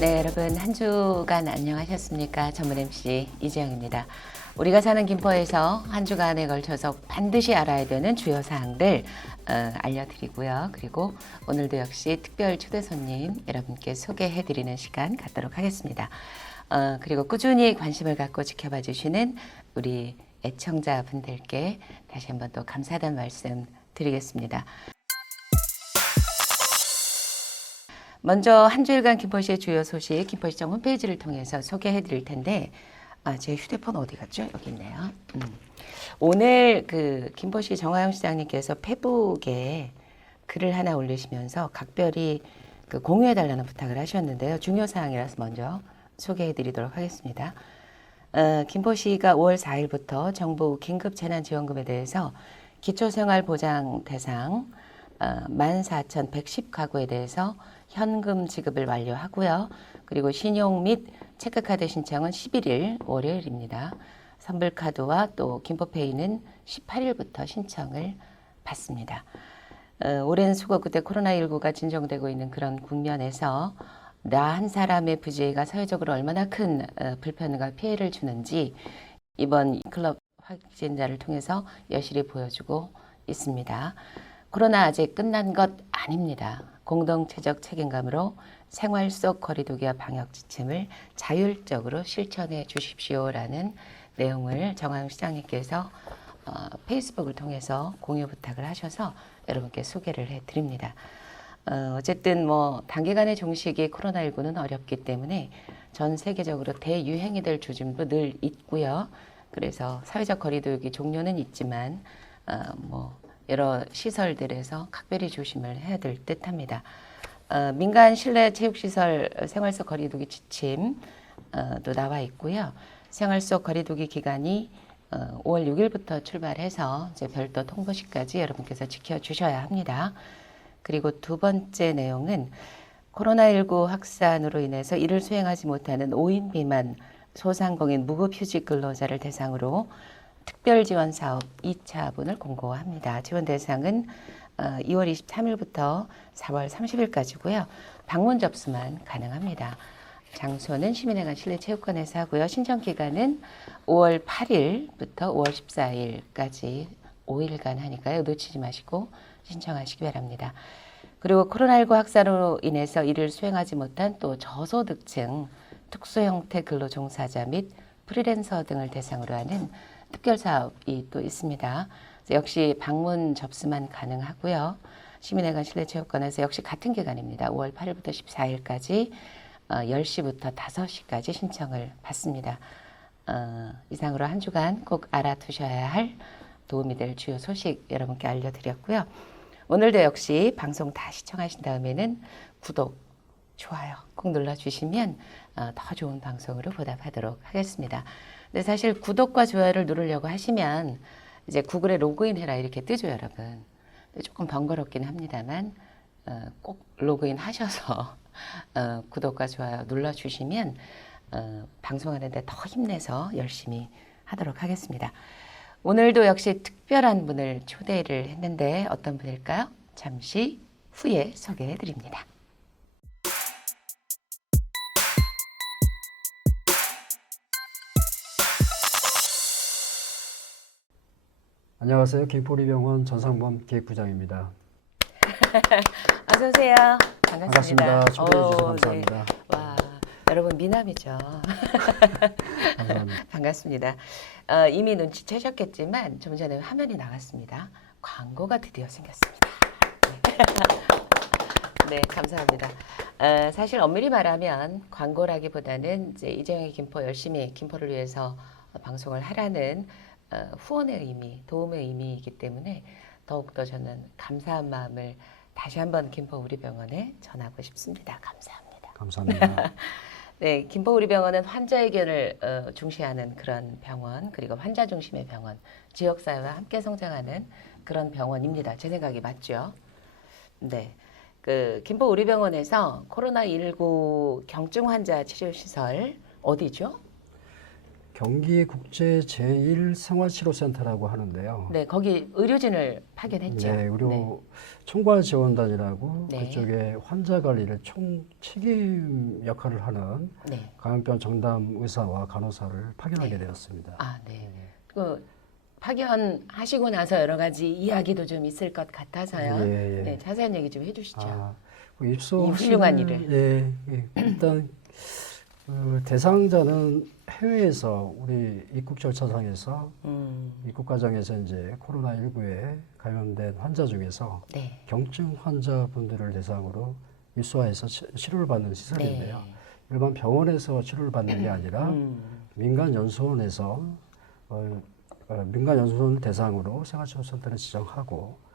네, 여러분 한 주간 안녕하셨습니까? 전문 MC 이지영입니다. 우리가 사는 김포에서 한 주간에 걸쳐서 반드시 알아야 되는 주요 사항들 알려드리고요. 그리고 오늘도 역시 특별 초대 손님 여러분께 소개해드리는 시간 갖도록 하겠습니다. 그리고 꾸준히 관심을 갖고 지켜봐 주시는 우리 애청자분들께 다시 한번 또 감사하다는 말씀 드리겠습니다. 먼저 한 주일간 김포시의 주요 소식 김포시청 홈페이지를 통해서 소개해 드릴 텐데 제 휴대폰 어디 갔죠? 여기 있네요. 오늘 그 김포시 정화영 시장님께서 페북에 글을 하나 올리시면서 각별히 그 공유해 달라는 부탁을 하셨는데요. 중요 사항이라서 먼저 소개해 드리도록 하겠습니다. 김포시가 5월 4일부터 정부 긴급 재난지원금에 대해서 기초생활보장 대상 14,110가구에 대해서 현금 지급을 완료하고요. 그리고 신용 및 체크카드 신청은 11일 월요일입니다. 선불카드와 또 김포페이는 18일부터 신청을 받습니다. 오랜 수고 끝에 코로나19가 진정되고 있는 그런 국면에서 나 한 사람의 부재가 사회적으로 얼마나 큰 불편과 피해를 주는지 이번 클럽 확진자를 통해서 여실히 보여주고 있습니다. 코로나 아직 끝난 것 아닙니다. 공동체적 책임감으로 생활 속 거리두기와 방역 지침을 자율적으로 실천해 주십시오라는 내용을 정화영 시장님께서 페이스북을 통해서 공유 부탁을 하셔서 여러분께 소개를 해드립니다. 어쨌든 뭐 단기간의 종식이 코로나19는 어렵기 때문에 전 세계적으로 대유행이 될 조짐도 늘 있고요. 그래서 사회적 거리두기 종료는 있지만 여러 시설들에서 각별히 조심을 해야 될 듯합니다. 민간 실내 체육시설 생활 속 거리두기 지침도 나와 있고요. 생활 속 거리두기 기간이 5월 6일부터 출발해서 이제 별도 통보시까지 여러분께서 지켜주셔야 합니다. 그리고 두 번째 내용은 코로나19 확산으로 인해서 일을 수행하지 못하는 5인 미만 소상공인 무급휴직 근로자를 대상으로 특별지원사업 2차분을 공고합니다. 지원 대상은 2월 23일부터 4월 30일까지고요. 방문 접수만 가능합니다. 장소는 시민회관 실내체육관에서 하고요. 신청 기간은 5월 8일부터 5월 14일까지 5일간 하니까요. 놓치지 마시고 신청하시기 바랍니다. 그리고 코로나19 확산으로 인해서 일을 수행하지 못한 또 저소득층, 특수형태 근로종사자 및 프리랜서 등을 대상으로 하는 특별사업이 또 있습니다. 역시 방문 접수만 가능하고요. 시민회관 실내체육관에서 역시 같은 기간입니다. 5월 8일부터 14일까지 10시부터 5시까지 신청을 받습니다. 이상으로 한 주간 꼭 알아두셔야 할 도움이 될 주요 소식 여러분께 알려드렸고요. 오늘도 역시 방송 다 시청하신 다음에는 구독, 좋아요 꼭 눌러주시면 더 좋은 방송으로 보답하도록 하겠습니다. 근데 사실 구독과 좋아요를 누르려고 하시면 이제 구글에 로그인 해라 이렇게 뜨죠, 여러분. 조금 번거롭긴 합니다만 꼭 로그인 하셔서 구독과 좋아요 눌러주시면 방송하는데 더 힘내서 열심히 하도록 하겠습니다. 오늘도 역시 특별한 분을 초대를 했는데 어떤 분일까요? 잠시 후에 소개해 드립니다. 안녕하세요. 김포리병원 전상범 기획부장입니다. 어서 오세요. 반갑습니다. 초대해 주셔서 감사합니다. 네. 와, 여러분 미남이죠. 감사합니다. 반갑습니다. 이미 눈치채셨겠지만 좀 전에 화면이 나갔습니다. 광고가 드디어 생겼습니다. 네, 감사합니다. 사실 엄밀히 말하면 광고라기보다는 이제 이재영의 김포 열심히 김포를 위해서 방송을 하라는 후원의 의미, 도움의 의미이기 때문에 더욱더 저는 감사한 마음을 다시 한번 김포 우리병원에 전하고 싶습니다. 감사합니다. 감사합니다. 네, 김포 우리병원은 환자 의견을 중시하는 그런 병원, 그리고 환자 중심의 병원, 지역사회와 함께 성장하는 그런 병원입니다. 제 생각이 맞죠? 네, 그 김포 우리병원에서 코로나19 경증 환자 치료시설 어디죠? 경기 국제 제1생활치료센터라고 하는데요. 네, 거기 의료진을 파견했죠. 네, 의료 총괄 지원단이라고 네. 그쪽에 환자 관리를 총 책임 역할을 하는 네. 감염병 전담 의사와 간호사를 파견하게 네. 되었습니다. 아, 네. 그 파견하시고 나서 여러 가지 이야기도 좀 있을 것 같아서요. 예, 예. 네, 자세한 얘기 좀 해주시죠. 그 입소 이 훌륭한 일을. 예, 예. 일단 그 대상자는 해외에서 우리 입국 절차상에서 입국 과정에서 이제 코로나19에 감염된 환자 중에서 네. 경증 환자분들을 대상으로 입소해서 치료를 받는 시설인데요. 네. 일반 병원에서 치료를 받는 게 아니라 민간 연수원에서 민간 연수원 대상으로 생활치료센터를 지정하고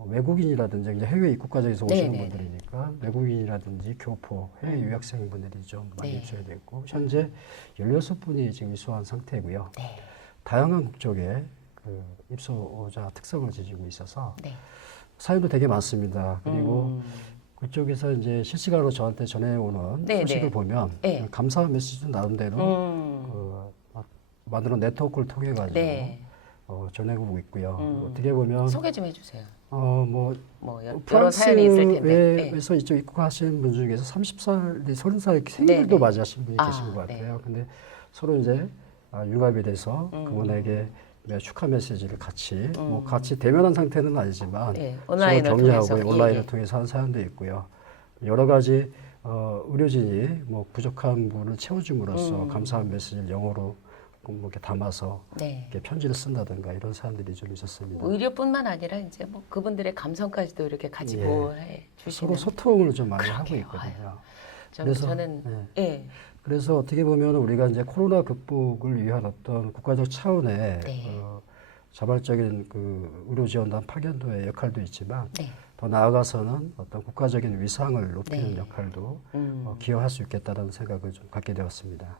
외국인이라든지 이제 해외 입국 과정에서 오시는 네, 네, 분들이니까 외국인이라든지 교포, 해외 유학생분들이 좀 많이 네. 입소해 됐고 현재 16분이 지금 입소한 상태고요. 네. 다양한 국적의 그 입소자 특성을 지니고 있어서 네. 사연도 되게 많습니다. 그리고 그쪽에서 이제 실시간으로 저한테 전해오는 네, 소식을 네. 보면 네. 감사 메시지 나름대로 만드는 네트워크를 통해 가지고 네. 전해오고 있고요. 어떻게 보면 소개 좀 해주세요. 뭐 여러 사연이 있을 텐데. 네. 프랑스에서 이쪽 입국하신 분 중에서 30살, 30살 생일도 네. 맞이하신 분이 계신 것 네. 같아요. 근데 서로 이제 융합이 돼서 그분에게 축하 메시지를 같이 같이 대면한 상태는 아니지만 네, 서로 온라인을 격려하고 통해서. 온라인을 예. 통해서 한 사연도 있고요. 여러 가지 의료진이 뭐 부족한 분을 채워줌으로써 감사한 메시지를 영어로 뭐 이렇게 담아서 네. 이렇게 편지를 쓴다든가 이런 사람들이 좀 있었습니다. 뭐 의료뿐만 아니라 이제 뭐 그분들의 감성까지도 이렇게 같이 예. 보호해 주시는. 서로 소통을 좀 많이 하고 그러게요. 있거든요. 저는 예. 그래서 어떻게 보면 우리가 이제 코로나 극복을 위한 어떤 국가적 차원의 네. 자발적인 그 의료지원단 파견도의 역할도 있지만 네. 더 나아가서는 어떤 국가적인 위상을 높이는 네. 역할도 기여할 수 있겠다는 생각을 좀 갖게 되었습니다.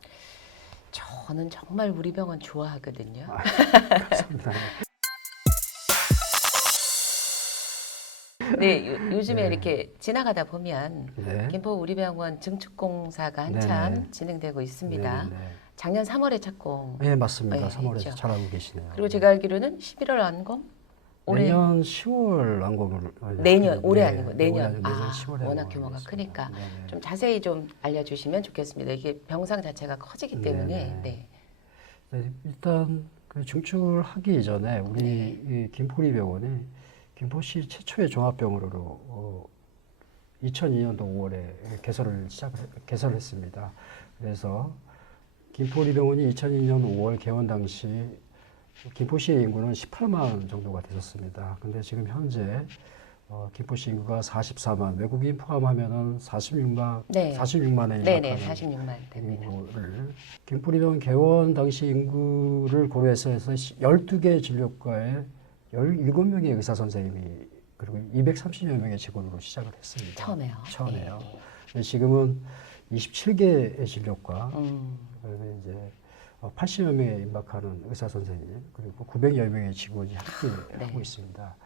저는 정말 우리 병원 좋아하거든요. 감사합니다. 네, 요즘에 이렇게 지나가다 보면 네. 김포 우리 병원 증축공사가 한참 네네. 진행되고 있습니다. 네네. 작년 3월에 착공. 네, 맞습니다. 네, 3월에서 했죠. 잘하고 계시네요. 그리고 제가 알기로는 11월 안검? 올해 내년 10월 완공을 내년 올해 네, 아니고 내년. 내년 10월에 워낙 규모가 크니까 네네. 좀 자세히 좀 알려주시면 좋겠습니다. 이게 병상 자체가 커지기 때문에. 네네. 네. 네, 일단 그 증축하기 이전에 우리 네. 이 김포리 병원이 김포시 최초의 종합병원으로 2002년도 5월에 개설을 했습니다. 그래서 김포리 병원이 2002년 5월 개원 당시 김포시의 인구는 18만 정도가 됐었습니다. 근데 지금 현재 김포시 인구가 44만, 외국인 포함하면은 46만에 네. 입학하는 네네, 46만 됩니다. 인구를 김포리병원 개원 당시 인구를 고려해서 12개 진료과에 17명의 의사 선생님이 그리고 230여 명의 직원으로 시작을 했습니다. 처음에요. 네. 근데 지금은 27개의 진료과 그다음에 이제 80여 명에 임박하는 의사 선생님 그리고 900여 명의 직원이 함께 하고 있습니다.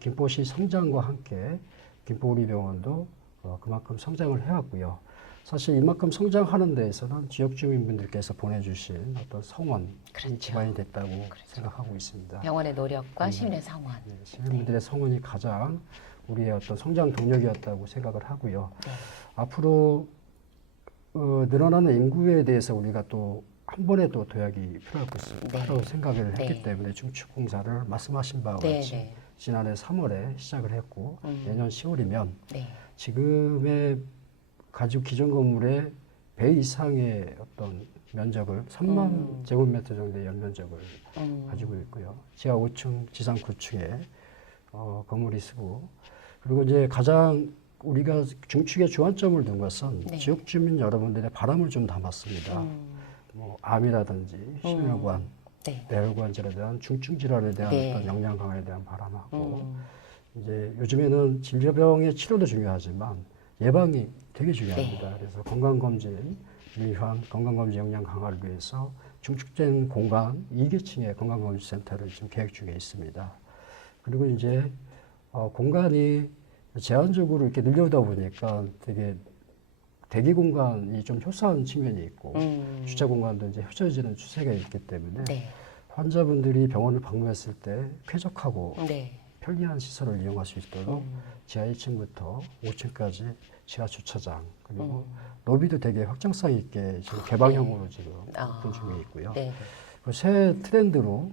김포시 성장과 함께 김포우리병원도 그만큼 성장을 해왔고요. 사실 이만큼 성장하는 데에서는 지역 주민분들께서 보내주신 어떤 성원이 기반이 됐다고 생각하고 있습니다. 병원의 노력과 시민의 성원. 네, 시민분들의 성원이 가장 우리의 어떤 성장 동력이었다고 생각을 하고요. 네. 앞으로 늘어나는 인구에 대해서 우리가 또 한 번에 또 도약이 필요하다고 생각을 했기 때문에 중축공사를 말씀하신 바와 같이 지난해 3월에 시작을 했고 내년 10월이면 지금의 가지고 기존 건물의 배 이상의 어떤 면적을 3만 제곱미터 정도의 연면적을 가지고 있고요. 지하 5층, 지상 9층에 건물이 있고 그리고 이제 가장 우리가 중축에 주안점을 둔 것은 지역 주민 여러분들의 바람을 좀 담았습니다. 뭐 암이라든지 심혈관, 뇌혈관질에 대한 중증 질환에 대한 어떤 영양 강화에 대한 바람하고 이제 요즘에는 질병의 치료도 중요하지만 예방이 되게 중요합니다. 그래서 건강검진, 유의한 건강검진 역량 강화를 위해서 중축된 공간 2계층의 건강검진센터를 지금 계획 중에 있습니다. 그리고 이제 공간이 제한적으로 이렇게 늘려다 보니까 되게 대기 공간이 좀 효소한 측면이 있고 주차 공간도 이제 효자해지는 추세가 있기 때문에 네. 환자분들이 병원을 방문했을 때 쾌적하고 네. 편리한 시설을 이용할 수 있도록 지하 1층부터 5층까지 지하 주차장 그리고 로비도 되게 확장성 있게 지금 개방형으로 지금 오픈 중에 있고요. 네. 그 새 트렌드로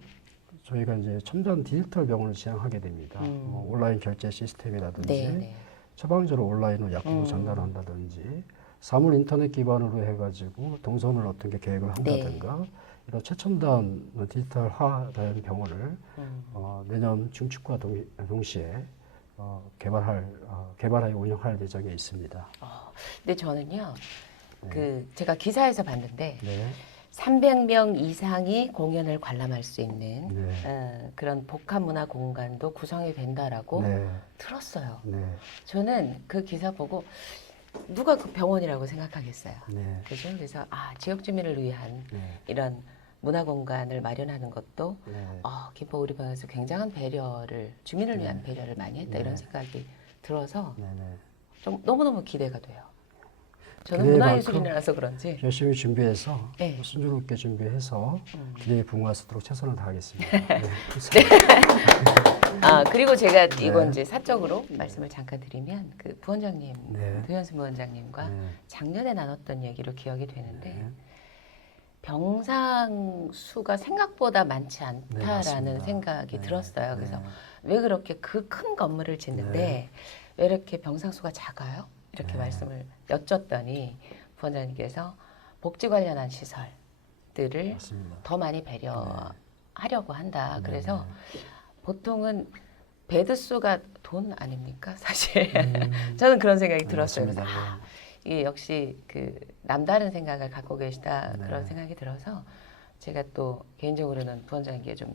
저희가 이제 첨단 디지털 병원을 지향하게 됩니다. 뭐 온라인 결제 시스템이라든지 네. 처방전을 온라인으로 약국으로 전달한다든지 사물 인터넷 기반으로 해가지고 동선을 어떤 게 계획을 한다든가 이런 최첨단 디지털화된 병원을 내년 중축과 동시에 개발하여 운영할 예정에 있습니다. 근데 저는요, 제가 기사에서 봤는데, 네. 300명 이상이 공연을 관람할 수 있는 네. 그런 복합 문화 공간도 구성이 된다라고 네. 들었어요. 네. 저는 그 기사 보고 누가 그 병원이라고 생각하겠어요. 네. 그죠? 그래서 지역 주민을 위한 네. 이런 문화 공간을 마련하는 것도 네. 김포 우리병원에서 굉장한 배려를 주민을 위한 배려를 많이 했다 이런 생각이 들어서 네. 좀 너무너무 기대가 돼요. 저는 기대만큼 문화예술인이라서 그런지 열심히 준비해서 네. 순조롭게 준비해서 기대에 부응할 수 있도록 최선을 다하겠습니다. 네. 그리고 제가 이건 이제 사적으로 말씀을 잠깐 드리면 그 부원장님, 네. 도현수 부원장님과 네. 작년에 나눴던 얘기로 기억이 되는데 네. 병상 수가 생각보다 많지 않다라는 맞습니다. 생각이 네. 들었어요. 그래서 네. 왜 그렇게 그 큰 건물을 짓는데 왜 이렇게 병상 수가 작아요? 이렇게 말씀을 여쭸더니 부원장님께서 복지 관련한 시설들을 맞습니다. 더 많이 배려하려고 한다. 그래서 보통은 베드 수가 돈 아닙니까? 사실 저는 그런 생각이 들었어요. 그래서 맞습니다. 이게 역시 그 남다른 생각을 갖고 계시다 네. 그런 생각이 들어서 제가 또 개인적으로는 부원장님께 좀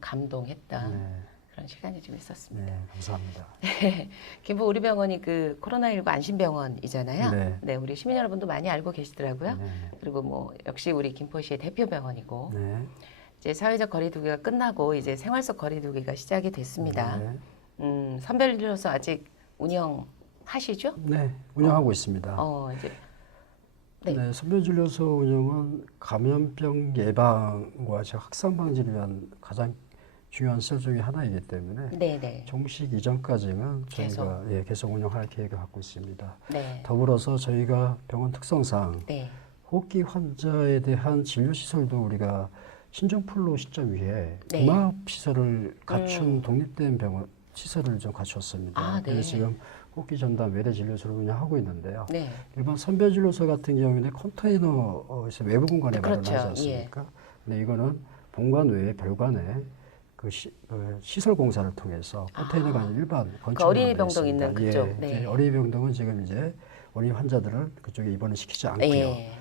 감동했던 네. 그런 시간이 좀 있었습니다. 네, 감사합니다. 김포 우리병원이 그 코로나19 안심병원이잖아요. 네. 네, 우리 시민 여러분도 많이 알고 계시더라고요. 네. 그리고 뭐 역시 우리 김포시의 대표 병원이고 네. 이제 사회적 거리두기가 끝나고 이제 생활 속 거리두기가 시작이 됐습니다. 네. 선별진료소 아직 운영하시죠? 네, 운영하고 있습니다. 이제 네, 선별진료소 운영은 감염병 예방과 확산 방지를 위한 가장 중요한 시설 중에 하나이기 때문에 네네. 종식 이전까지는 저희가 계속 운영할 계획을 갖고 있습니다. 네. 더불어서 저희가 병원 특성상 네. 호흡기 환자에 대한 진료 시설도 우리가 신종플루 시점 위에 네. 음압 시설을 갖춘 독립된 병원 시설을 좀 갖췄습니다. 네. 그래서 지금 호흡기 전담 외래 진료소를 운영하고 있는데요. 네. 일반 선별 진료소 같은 경우에는 컨테이너에서 외부 공간에 그렇죠. 마련하지 않습니까? 근데 이거는 본관 외에 별관에 시설 공사를 통해서 컨테이너가 아닌 일반 건축 그 어린이병동 있는 그쪽. 이제 어린이병동은 지금 이제 어린이 환자들을 그쪽에 입원을 시키지 않고요. 예.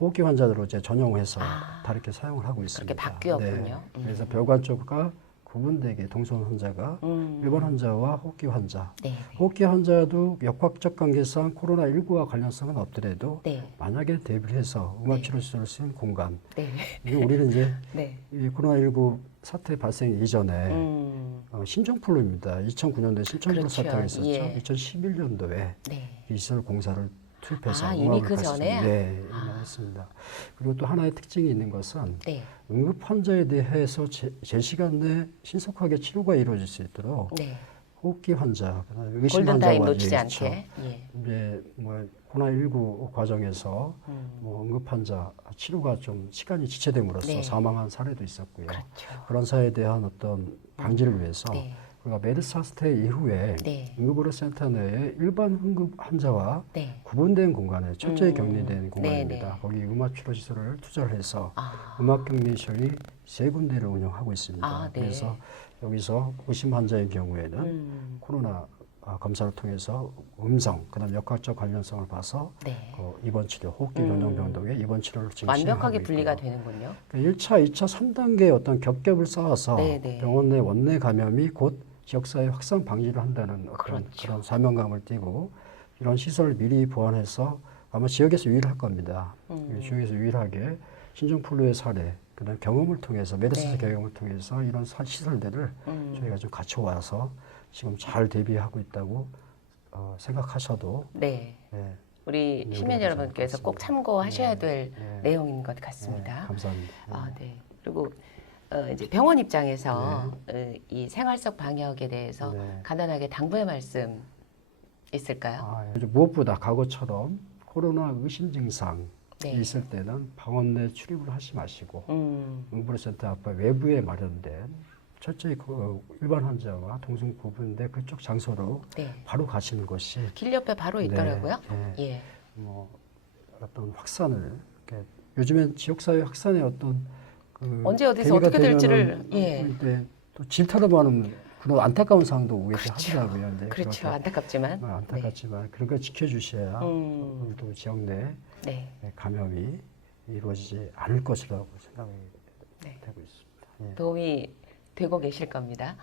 호흡기 환자들로 이제 전용해서 다르게 사용을 하고 있습니다. 그렇게 바뀌었군요. 네. 그래서 별관 쪽과 구분되게 동선 환자가 일반 환자와 호흡기 환자. 네. 호흡기 환자도 역학적 관계상 코로나19와 관련성은 없더라도 네. 만약에 대비를 해서 음압치료 시설을 쓰는 공간. 네. 이게 우리는 이제 네. 이 코로나19 사태 발생 이전에 신종플루입니다. 2009년도에 신종플루 그렇죠. 사태가 있었죠. 예. 2011년도에 네. 이 시설 공사를 투입해서 이미 그 전에? 네, 했습니다. 그리고 또 하나의 특징이 있는 것은 네. 응급 환자에 대해서 제 시간 내 신속하게 치료가 이루어질 수 있도록 네. 호흡기 환자, 그다음에 의심 골든타임 환자와 놓치지 않게. 예. 이제 뭐 코로나19 과정에서 뭐 응급 환자 치료가 좀 시간이 지체됨으로써 네. 사망한 사례도 있었고요. 그렇죠. 그런 사회에 대한 어떤 방지를 위해서 네. 우리가 메르스 사태 이후에 네. 응급의료센터 내에 일반 응급 환자와 네. 구분된 공간에 철저히 격리된 공간입니다. 네, 네. 거기 음압치료 시설을 투자를 해서 아. 음압격리시설이 3군데를 운영하고 있습니다. 네. 그래서 여기서 의심 환자의 경우에는 코로나 검사를 통해서 음성, 그다음 역학적 관련성을 봐서 네. 입원 치료, 호흡기 전용 병동에 입원 치료를 지금 완벽하게 시행하고 분리가 있고요. 되는군요. 1차, 2차, 3단계의 어떤 겹겹을 쌓아서 네, 네. 병원 내 원내 감염이 곧 지역사회 확산 방지를 한다는 어떤 그렇죠. 그런 사명감을 띠고 이런 시설을 미리 보완해서 아마 지역에서 유일할 겁니다. 지역에서 유일하게 신종플루의 사례, 그다음 경험을 통해서 메르스 네. 경험을 통해서 이런 시설들을 저희가 좀 갖춰와서 지금 잘 대비하고 있다고 생각하셔도 네. 네, 우리 네, 시민 우리가 여러분께서 꼭 참고하셔야 될 네. 내용인 것 네, 같습니다. 감사합니다. 네. 그리고 이제 병원 입장에서 이 생활 속 방역에 대해서 네. 간단하게 당부의 말씀 있을까요? 이제 무엇보다 과거처럼 코로나 의심 증상이 네. 있을 때는 병원 내 출입을 하지 마시고 음, 응급의료센터 앞에 외부에 마련된 철저히 그 일반 환자와 동승 구분된 그쪽 장소로 네. 바로 가시는 것이 길 옆에 바로 네, 있더라고요. 네. 예. 뭐 어떤 확산을 이렇게 요즘엔 지역사회 확산의 어떤 그 언제 어디서 계기가 어떻게 될지를, 되면은 예. 근데 또 질타도 많은 그런 안타까운 상황도 오게 그렇죠. 하더라고요. 이제 그렇죠. 그렇게 안타깝지만. 안타깝지만 그런 걸 지켜주셔야 오늘도 지역 내 네. 감염이 이루어지지 않을 것이라고 생각이 네. 되고 있습니다. 예. 도움이 되고 계실 겁니다.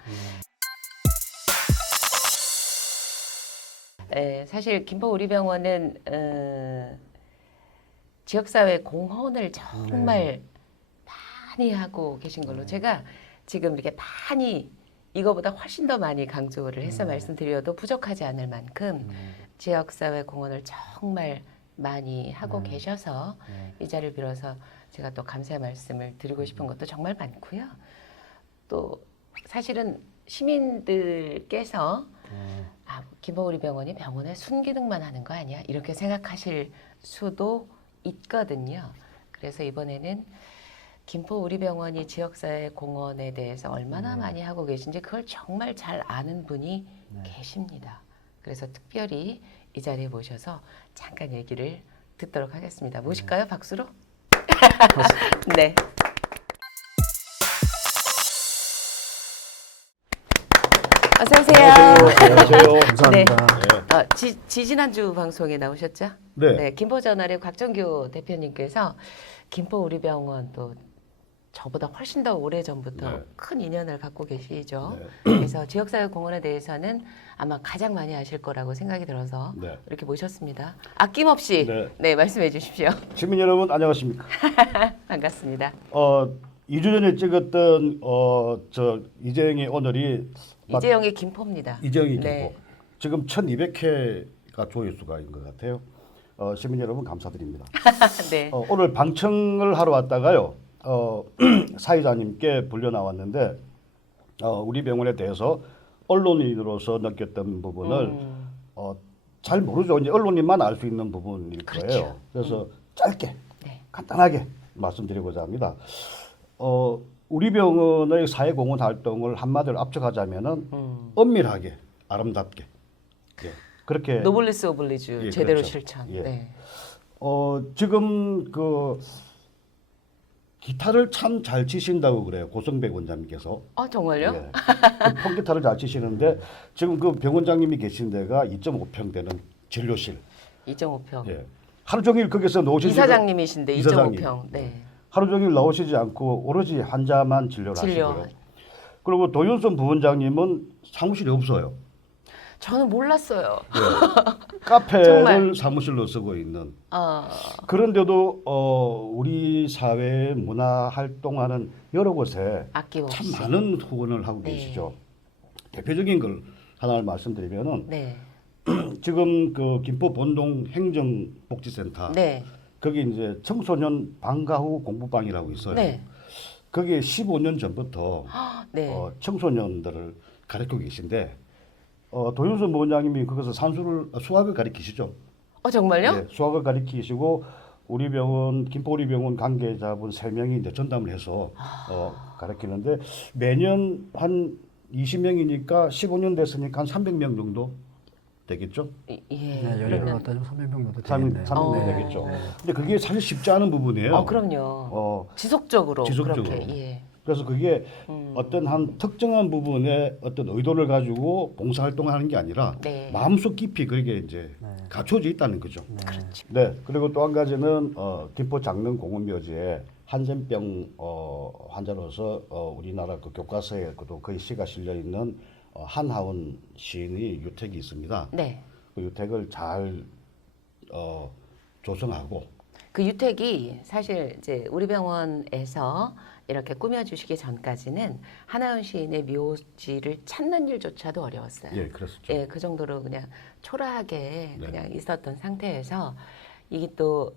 사실 김포우리병원은 지역사회 공헌을 정말 많이 하고 계신 걸로 제가 지금 이렇게 많이 이거보다 훨씬 더 많이 강조를 해서 말씀드려도 부족하지 않을 만큼 지역사회 공헌을 정말 많이 하고 계셔서 이 자리를 빌어서 제가 또 감사의 말씀을 드리고 싶은 것도 정말 많고요. 또 사실은 시민들께서 김포우리병원이 병원의 순기능만 하는 거 아니야? 이렇게 생각하실 수도 있거든요. 그래서 이번에는 김포우리병원이 지역사회 공헌에 대해서 얼마나 많이 하고 계신지 그걸 정말 잘 아는 분이 계십니다. 그래서 특별히 이 자리에 모셔서 잠깐 얘기를 듣도록 하겠습니다. 모실까요? 박수로? 네. 어서 오세요. 안녕하세요. 감사합니다. 지지난주 방송에 나오셨죠? 네. 김포저널의 곽정규 대표님께서 김포우리병원 또 저보다 훨씬 더 오래 전부터 네. 큰 인연을 갖고 계시죠. 네. 그래서 지역사회 공헌에 대해서는 아마 가장 많이 아실 거라고 생각이 들어서 네. 이렇게 모셨습니다. 아낌없이 네. 말씀해 주십시오. 시민 여러분 안녕하십니까? 반갑습니다. 2주 전에 찍었던 저 이재영의 오늘이 이재영의 김포입니다. 이재영이 김포. 네. 지금 1,200회가 조회수가 있는 것 같아요. 시민 여러분 감사드립니다. 네. 오늘 방청을 하러 왔다가요. 사회자님께 불려 나왔는데 우리 병원에 대해서 언론인으로서 느꼈던 부분을 잘 모르죠. 이제 언론인만 알 수 있는 부분일 그렇죠. 거예요. 그래서 짧게 네. 간단하게 말씀드리고자 합니다. 우리 병원의 사회공헌 활동을 한마디로 압축하자면은 엄밀하게 아름답게 그렇게 노블리스 오블리주 예, 제대로 그렇죠. 실천. 예. 네. 지금 그 기타를 참 잘 치신다고 그래요. 고성백 원장님께서. 정말요? 예. 그 통기타를 잘 치시는데 지금 그 병원장님이 계신 데가 2.5평 되는 진료실. 2.5평. 예. 하루 종일 거기서 놓으시지 이사장님이신데 이사장님. 2.5평. 네. 하루 종일 나오시지 않고 오로지 환자만 진료를 진료. 하시고요. 그리고 도윤선 부원장님은 사무실이 없어요. 저는 몰랐어요. 예. 카페를 정말. 사무실로 쓰고 있는. 아, 그런데도 우리 사회 문화 활동하는 여러 곳에 아낌없이. 참 많은 후원을 하고 네. 계시죠. 대표적인 걸 하나를 말씀드리면은 네. 지금 그 김포 본동 행정복지센터 네. 거기 이제 청소년 방과 후 공부방이라고 있어요. 네. 거기에 15년 전부터 네. 청소년들을 가르치고 계신데 도윤선 부원장님이 거기서 수학을 가르치시죠. 정말요? 네, 수학을 가르치시고 우리 병원 김포우리병원 관계자분 3명이 이제 전담을 해서 가르치는데 매년 한 20명이니까 15년 됐으니까 한 300명 정도 되겠죠? 예. 네, 그러면 열흘 따지면 300명 정도 300명 되겠네요. 되겠죠. 네. 근데 그게 사실 쉽지 않은 부분이에요. 그럼요. 지속적으로. 지속적으로. 그렇게. 예. 그래서 그게 어떤 한 특정한 부분에 어떤 의도를 가지고 봉사활동을 하는 게 아니라 네. 마음속 깊이 그게 이제 갖춰져 있다는 거죠. 그렇죠. 네. 그리고 또 한 가지는 김포 장릉공원묘지에 한센병 환자로서 우리나라 그 교과서에 도 거의 시가 실려 있는 한하원 시인의 유택이 있습니다. 네. 그 유택을 잘 조성하고 그 유택이 사실 이제 우리 병원에서 이렇게 꾸며주시기 전까지는 한하은 시인의 묘지를 찾는 일조차도 어려웠어요. 예, 그랬었죠. 예, 그 정도로 그냥 초라하게 네. 그냥 있었던 상태에서 이게 또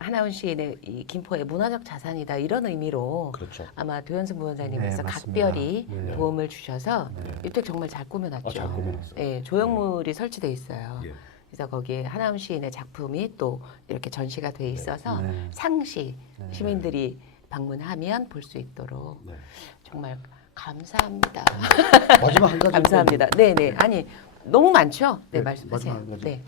한하은 시인의 이 김포의 문화적 자산이다 이런 의미로 그렇죠. 아마 도현승 부원장님께서 네, 맞습니다. 각별히 네. 도움을 주셔서 네. 유택 정말 잘 꾸며놨죠. 잘 꾸며놨어요. 예, 조형물이 설치돼 있어요. 예. 그래서 거기에 한하은 시인의 작품이 또 이렇게 전시가 돼 있어서 네. 상시 시민들이 방문하면 볼 수 있도록 네. 정말 감사합니다. 마지막 한 가지. 감사합니다. 네네. 아니 너무 많죠. 네, 네, 말씀하세요. 마지막 한 가지. 네.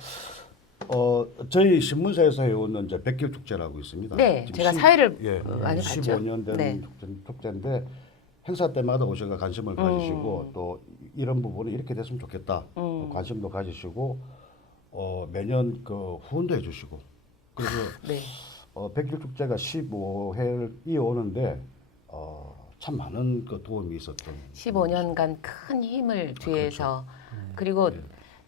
저희 신문사에서 해오는 이제 백길 축제라고 있습니다. 네, 지금 제가 사회를 예, 많이 봤죠. 15년 된 네. 축제인데 행사 때마다 오셔서 관심을 가지시고 또 이런 부분이 이렇게 됐으면 좋겠다 관심도 가지시고 매년 그 후원도 해주시고 그래서 네. 백일 축제가 15회를 이어오는데 참 많은 그 도움이 있었던 15년간 큰 힘을 뒤에서 그리고 네.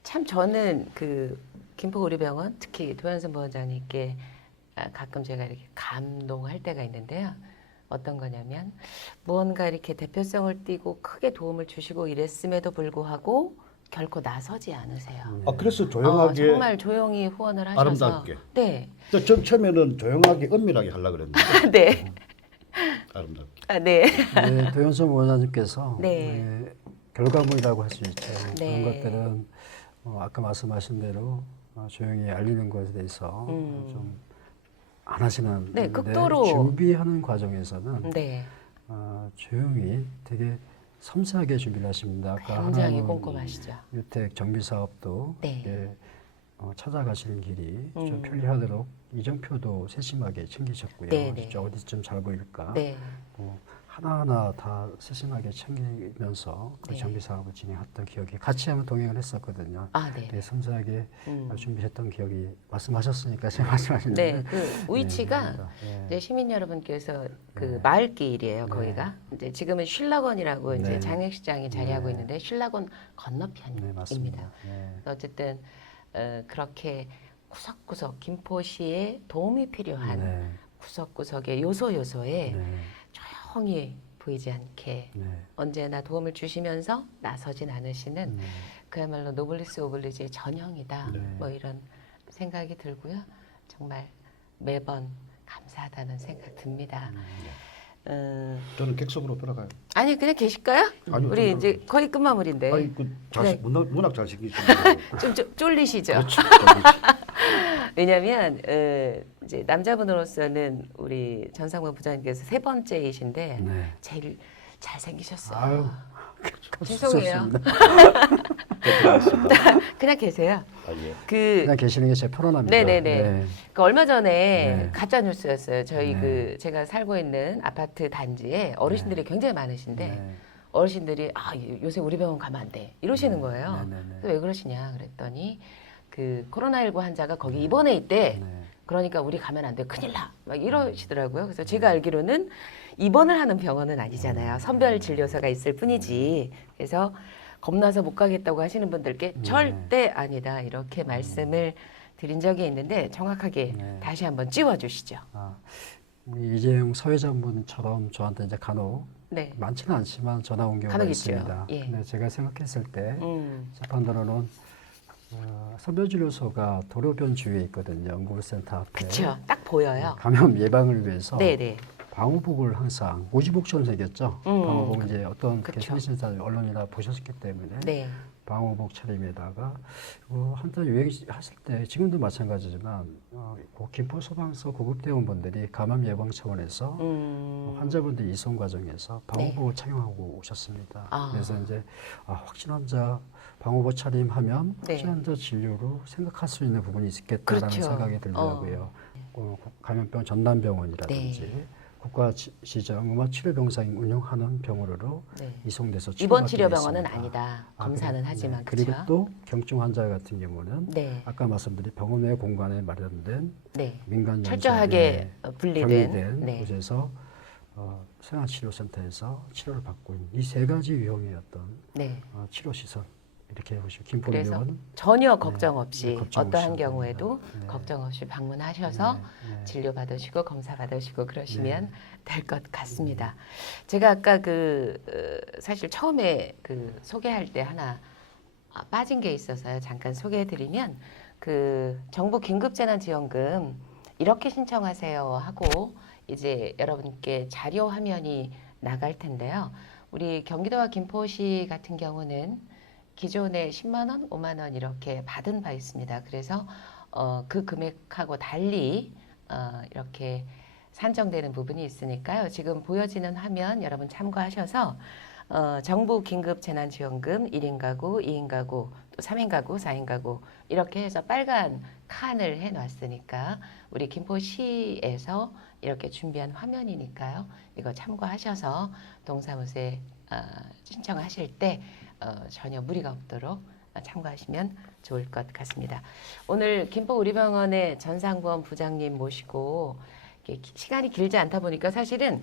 참 저는 그 김포우리병원 특히 도현승 부원장님께 가끔 제가 이렇게 감동할 때가 있는데요. 어떤 거냐면 무언가 이렇게 대표성을 띠고 크게 도움을 주시고 이랬음에도 불구하고 결코 나서지 않으세요. 그래서 조용하게 정말 조용히 후원을 하셔서 아름답게. 네. 저 처음에는 조용하게 은밀하게 하려고 그랬는데 네. 아름답게. 네. 네, 도현성 원장님께서 네. 결과물이라고 할 수 있죠. 네. 그런 것들은 아까 말씀하신 대로 조용히 알리는 것에 대해서 좀 안 하시는 네, 분인데 극도로 준비하는 과정에서는 네. 조용히 되게 섬세하게 준비를 하십니다. 아까 굉장히 하나는 꼼꼼하시죠. 유택 정비 사업도 네. 이렇게 찾아가시는 길이 좀 음. 편리하도록 이정표도 세심하게 챙기셨고요. 네, 네. 진짜 어디쯤 잘 보일까? 네. 하나하나 다 세심하게 챙기면서 그 네. 정비 사업을 진행했던 기억이 같이 한번 동행을 했었거든요. 아, 네. 되게 섬세하게 음. 준비했던 기억이 말씀하셨으니까 제가 말씀하시는데 네, 그 위치가 네. 이제 시민 여러분께서 그 네. 마을길이에요. 네. 거기가 이제 지금은 신락원이라고 이제 네. 장례식장이 자리하고 네. 있는데 신락원 건너편입니다. 네, 맞습니다. 네. 어쨌든 그렇게 구석구석 김포시에 도움이 필요한 네. 구석구석의 요소요소에 네. 조용히 보이지 않게 네. 언제나 도움을 주시면서 나서진 않으시는 네. 그야말로 노블리스 오블리주의 전형이다. 네. 뭐 이런 생각이 들고요. 정말 매번 감사하다는 생각 듭니다. 저는 객석으로 돌아가요. 아니 그냥 계실까요? 아니요, 우리 저는- 이제 거의 끝마무리인데 아니 네. 문학 잘 시키시는 좀 쫄리시죠? 그렇죠. 왜냐하면 이제 남자분으로서는 우리 전상무 부장님께서 세 번째이신데 네. 제일 잘생기셨어요. 아유, 죄송해요. 그냥 계세요. 예. 그 그냥 계시는 게 제일 편안합니다. 네네네. 네. 그 얼마 전에 네. 가짜 뉴스였어요. 저희 네. 그 제가 살고 있는 아파트 단지에 어르신들이 굉장히 많으신데 네. 어르신들이 요새 우리 병원 가면 안 돼. 이러시는 거예요. 네네네. 그래서 왜 그러시냐 그랬더니 그 코로나19 환자가 거기 입원해 있대. 네. 그러니까 우리 가면 안 돼. 큰일 나. 막 이러시더라고요. 그래서 제가 알기로는 입원을 하는 병원은 아니잖아요. 선별 진료소가 있을 뿐이지. 그래서 겁나서 못 가겠다고 하시는 분들께 절대 아니다. 이렇게 말씀을 드린 적이 있는데 정확하게 네. 다시 한번 찌워주시죠. 우리 이재용 사회자분처럼 저한테 이제 간혹 네. 많지는 않지만 전화 온 경우가 간혹 있죠. 있습니다. 예. 근데 제가 생각했을 때 음. 제 판단으로는 선별진료소가 도로변 주위에 있거든요. 연구센터 앞에. 그렇죠. 딱 보여요. 감염 예방을 위해서 네네. 방호복을 항상 오지복처럼 생겼죠. 방호복 이제 어떤 그쵸. 생신사 언론이나 보셨기 때문에 네. 방호복 차림에다가 한때 유행했을 때 지금도 마찬가지지만 김포 소방서 구급대원분들이 감염 예방 차원에서 환자분들 이송 과정에서 방호복을 착용하고 오셨습니다. 아. 그래서 이제 확진 환자 방호복 차림하면 네. 확진 환자 진료로 생각할 수 있는 부분이 있겠다라는 그렇죠. 생각이 들더라고요. 감염병 전담병원이라든지 네. 국가 지정 음악 치료병상이 운영하는 병원으로 네. 이송돼서 입원 치료받게 치료병원은 됐습니다. 아니다. 검사는 그리고, 하지만 그리고 그렇죠. 또 경증 환자 같은 경우는 네. 아까 말씀드린 병원 내 공간에 마련된 네. 민간 철저하게 분리된 격리된 네. 곳에서 생활치료센터에서 치료를 받고 있는 이 세 가지 유형의 어떤 네. 치료 시설에 이렇게 보시고 그래서 김포의료원 전혀 걱정 없이 네, 걱정 어떠한 없이 경우에도 네. 걱정 없이 방문하셔서 네. 진료 받으시고 검사 받으시고 그러시면 네. 될 것 같습니다. 제가 아까 사실 처음에 소개할 때 하나 빠진 게 있어서요. 잠깐 소개해드리면 정부 긴급재난지원금 이렇게 신청하세요 하고 이제 여러분께 자료 화면이 나갈 텐데요. 우리 경기도와 김포시 같은 경우는 기존에 10만 원, 5만 원 이렇게 받은 바 있습니다. 그래서 그 금액하고 달리 이렇게 산정되는 부분이 있으니까요. 지금 보여지는 화면 여러분 참고하셔서 정부 긴급재난지원금 1인 가구, 2인 가구, 또 3인 가구, 4인 가구 이렇게 해서 빨간 칸을 해놨으니까 우리 김포시에서 이렇게 준비한 화면이니까요. 이거 참고하셔서 동사무소에 신청하실 때 전혀 무리가 없도록 참고하시면 좋을 것 같습니다. 오늘 김포우리병원의 전상범 부장님 모시고 시간이 길지 않다 보니까 사실은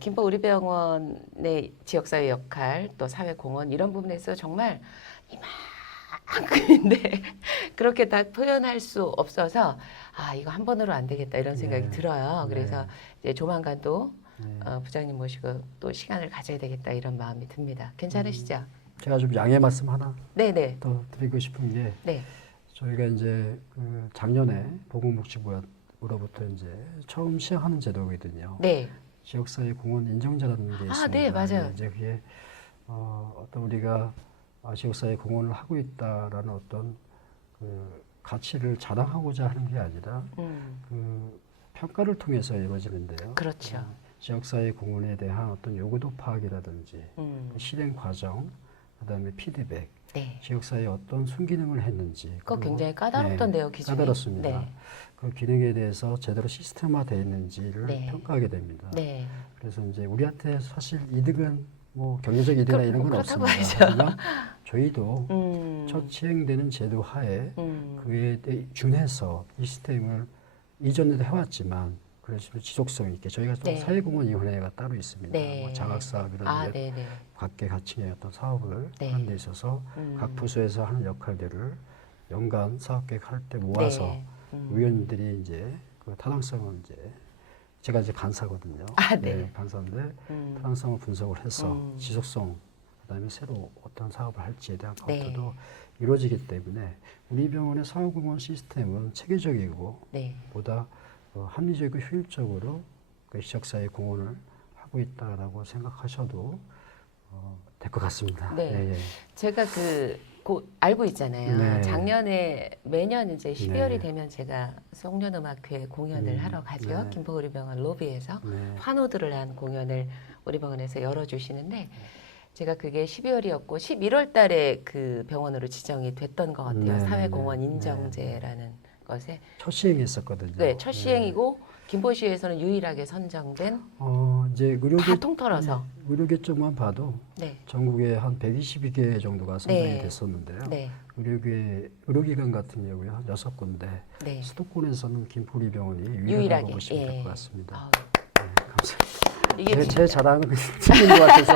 김포우리병원의 지역사회 역할 또 사회공헌 이런 부분에서 정말 이만큼인데 그렇게 다 표현할 수 없어서 이거 한 번으로 안 되겠다 이런 생각이 네. 들어요. 그래서 이제 조만간 또 네. 부장님 모시고 또 시간을 가져야 되겠다 이런 마음이 듭니다. 괜찮으시죠? 제가 좀 양해 말씀 하나 네네. 더 드리고 싶은 게 네. 저희가 이제 작년에 보건복지부로부터 이제 처음 시행하는 제도거든요. 네. 지역사회 공헌 인정제라는 게 있습니다. 네, 맞아요. 이제 그게 어떤 우리가 지역사회 공헌을 하고 있다라는 어떤 가치를 자랑하고자 하는 게 아니라 평가를 통해서 이루어지는데요. 그렇죠. 지역사회 공헌에 대한 어떤 요구도 파악이라든지 실행 과정, 그다음에 피드백, 네. 지역사회에 어떤 순기능을 했는지 그거 그리고 굉장히 까다롭던데요, 기준이. 까다롭습니다. 네. 그 기능에 대해서 제대로 시스템화되어 있는지를 네. 평가하게 됩니다. 네. 그래서 이제 우리한테 사실 이득은 뭐 경제적 이득이나 이런 건 그렇다고 없습니다. 하죠. 하지만 저희도 첫 시행되는 제도 하에 그에 준해서 이 시스템을 이전에도 해왔지만 그래서 지속성 있게 저희가 또 네. 사회공헌위원회가 따로 있습니다. 네. 뭐 장학사업이라든지 네네. 각계각층의 어떤 사업을 네. 하는 데 있어서 각 부서에서 하는 역할들을 연간 사업계획 할 때 모아서 네. 위원들이 이제 그 타당성을 이제 제가 이제 간사거든요. 네. 간사인데 타당성을 분석을 해서 지속성 그다음에 새로 어떤 사업을 할지에 대한 검토도 네. 이루어지기 때문에 우리 병원의 사회공헌 시스템은 체계적이고 네. 보다 합리적이고 효율적으로 그 지역사회 공헌을 하고 있다라고 생각하셔도 될 것 같습니다. 네. 예, 예. 제가 알고 있잖아요. 네. 작년에 매년 이제 12월이 네. 되면 제가 송년음악회 공연을 하러 가죠. 네. 김포우리병원 로비에서 네. 환호들을 한 공연을 우리 병원에서 열어주시는데 제가 그게 12월이었고 11월 달에 그 병원으로 지정이 됐던 것 같아요. 네. 사회공헌 인정제라는 것에. 첫 시행했었거든요. 네, 첫 시행이고 김포시에서는 유일하게 선정된 이제 다 통틀어서. 의료계 쪽만 봐도 네. 전국에 한 122개 정도가 선정이 네. 됐었는데요. 네. 의료기관 같은 경우에 한 6군데, 네. 수도권에서는 김포우리병원이 유일하게. 유일하다고 보시면 예. 될 것 같습니다. 아우, 네, 감사합니다. 이게 제 자랑은 틀린 것 같아서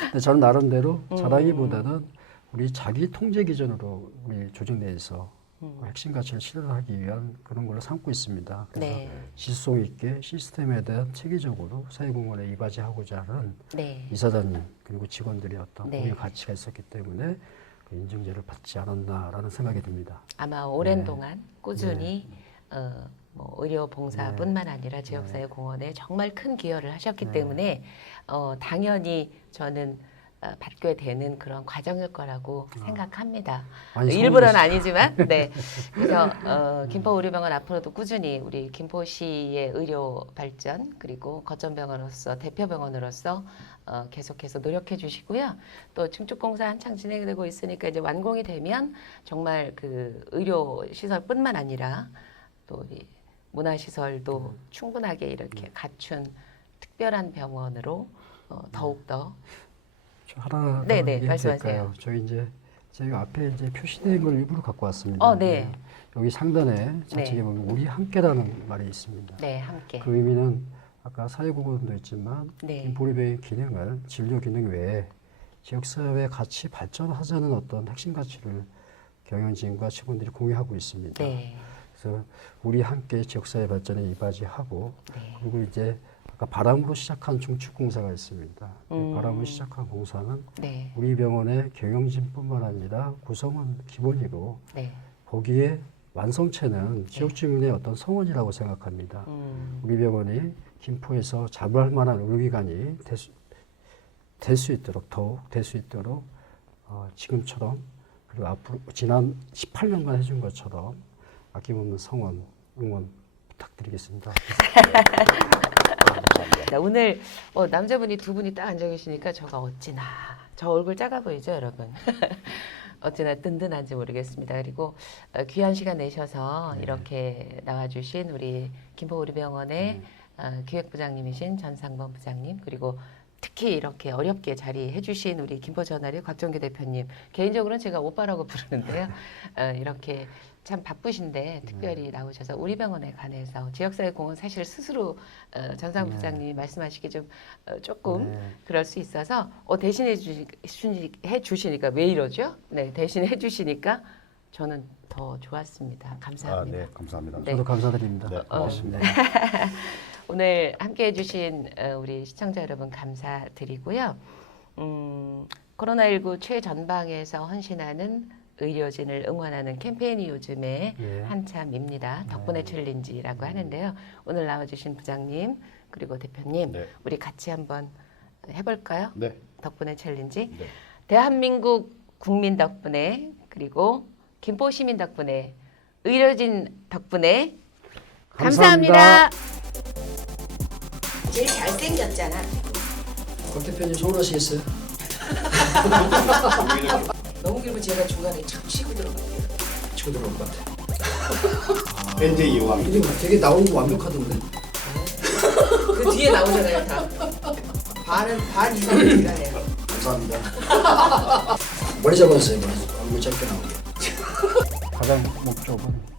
근데 저는 나름대로 자랑이보다는 우리 자기 통제 기준으로 우리 조직내에서 핵심 가치를 실현하기 위한 그런 걸로 삼고 있습니다. 그래서 네. 지속성 있게 시스템에 대한 체계적으로 사회공헌에 이바지하고자 하는 네. 이사장님 그리고 직원들의 어떤 네. 공유 가치가 있었기 때문에 그 인증제를 받지 않았나라는 생각이 듭니다. 아마 오랜 네. 동안 꾸준히 뭐 의료 봉사뿐만 아니라 지역사회 공헌에 정말 큰 기여를 하셨기 네. 때문에 당연히 저는 받게 되는 그런 과정일 거라고 생각합니다. 많이 일부러는 성공했어요. 아니지만, 네. 그래서 김포의료병원 앞으로도 꾸준히 우리 김포시의 의료 발전 그리고 거점병원으로서 대표병원으로서 계속해서 노력해 주시고요. 또 증축공사 한창 진행되고 있으니까 이제 완공이 되면 정말 그 의료 시설뿐만 아니라 또 우리 문화시설도 충분하게 이렇게 갖춘 특별한 병원으로 더욱 더 하나 더 네네, 얘기해도 말씀하세요. 될까요? 저희 이제 저희가 앞에 이제 표시된 걸 일부러 갖고 왔습니다. 네. 여기 상단에 좌측에 네. 보면 우리 함께라는 말이 있습니다. 네, 함께. 그 의미는 아까 사회공헌도 있지만 네. 김포우리병의 기능을 진료 기능 외에 지역사회 같이 발전하자는 어떤 핵심 가치를 경영진과 직원들이 공유하고 있습니다. 네. 그래서 우리 함께 지역사회 발전에 이바지하고 네. 그리고 이제 아까 바람으로 시작한 중축공사가 있습니다. 바람으로 시작한 공사는 네. 우리 병원의 경영진뿐만 아니라 구성원 기본이고 네. 거기에 완성체는 지역 주민의 어떤 성원이라고 생각합니다. 우리 병원이 김포에서 자부할 만한 의료기관이 될 수 있도록 더욱 될 수 있도록 지금처럼 그리고 앞으로 지난 18년간 해준 것처럼 아낌없는 성원 응원 부탁드리겠습니다. 자, 오늘 남자분이 두 분이 딱 앉아 계시니까 저가 어찌나 저 얼굴 작아 보이죠, 여러분? 어찌나 든든한지 모르겠습니다. 그리고 귀한 시간 내셔서 이렇게 나와주신 우리 김포의료병원의 기획부장님이신 전상범 부장님 그리고 특히 이렇게 어렵게 자리해 주신 우리 김포저널의 곽정규 대표님 개인적으로는 제가 오빠라고 부르는데요. 이렇게 참 바쁘신데 특별히 나오셔서 우리 병원에 관해서 지역사회 공헌 사실 스스로 전상 부장님이 말씀하시기 좀 조금 그럴 수 있어서 대신해 주시니까 왜 이러죠? 네, 대신해 주시니까 저는 더 좋았습니다. 감사합니다. 네, 감사합니다. 네. 저도 감사드립니다. 네, 고맙습니다. 오늘 함께해 주신 우리 시청자 여러분 감사드리고요. 코로나19 최전방에서 헌신하는 의료진을 응원하는 캠페인이 요즘에 한참입니다. 덕분에 챌린지라고 하는데요. 오늘 나와주신 부장님 그리고 대표님 네. 우리 같이 한번 해볼까요? 네. 덕분에 챌린지. 네. 대한민국 국민 덕분에 그리고 김포 시민 덕분에 의료진 덕분에 감사합니다. 제일 잘생겼잖아. 곽 대표님 서운하시겠어요? 너무 길고 제가 중간에 참 치고 들어갈게요. 치고 들어올 것 같아요. NJ 이용함. 근데 되게 나오는 거 완벽하던데. 그 뒤에 나오잖아요, 다. 반 이상을 지나네요. 감사합니다. 머리 잡아주세요. 얼굴 짧게 나오게. 가장 목적은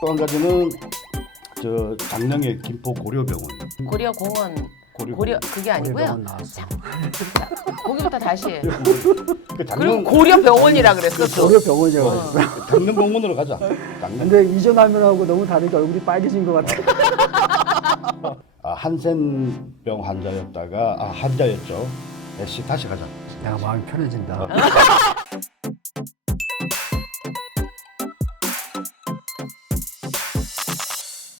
또 한 가지는 저 작년에 김포 고려병원. 고려공원. 고려- 고려 그게 아니고요. 고려병원 나왔어. 거기부터 다시 해. 그 그리고 작년 고려병원이라 그랬어. 또. 고려병원이라고 했어요. 작년 병원으로 가자. 작년. 근데 이전 화면하고 너무 다르게 얼굴이 빨개진 것 같아. 한센병 환자였다가 환자였죠. 다시 가자. 야 마음이 편해진다.